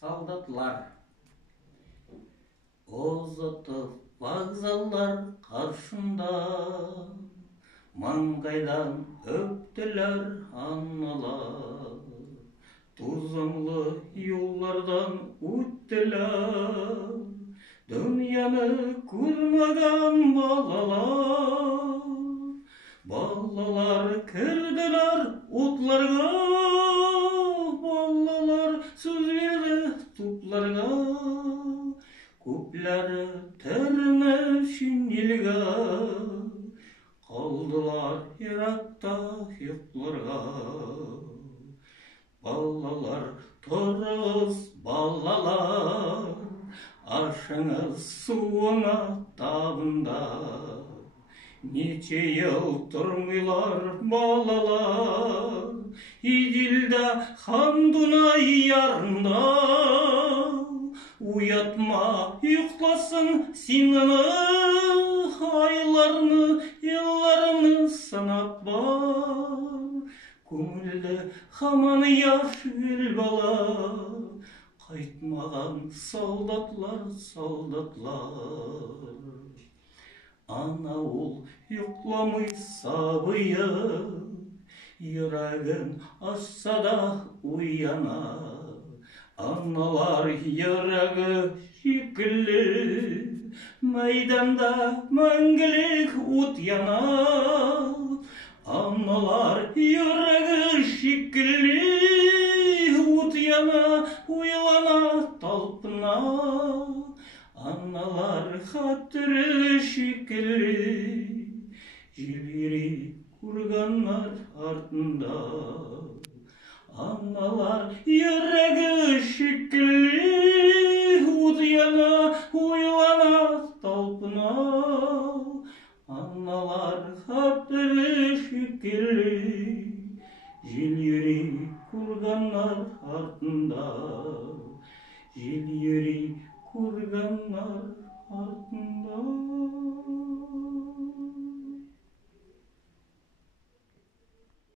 Солдатлар. Озытып вокзалдар каршында, маңгайдан өптүлөр аналар. Тузаңлы юллардан өттүлөр, дүйнөнү көрмөгөн балалар. Балалар кирдилер утларга, балалар сөз берди тупларга. Көпләре терне шинелгә, калдылар еракта йокларга. Балалар, торыгыз, балалар, ашыңыз суына табында. Нече ел турмыйлар балалар, Идилда хан Дунай ярында. Уятма, йокласын синаны, айларны, елларны санап бар. Көңілді хаман яш ел бала, қайтмаған солдатлар, солдатлар. Ана ул йокламый сабыйы, йөрәген ачса да уяна. Аналар йөрәге шикелле, мәйданда мәңгелек ут яна. Аналар йөрәге шикелле, ут яна, уйлана, талпына. Аналар хатırı şekilli, jilleri kurganlar ardında. Analar yüreği şekilli, udyana, uylana, talpına. Analar haptırı şekilli, jilleri kurganlar ardında. Jilleri kurganlar ardında.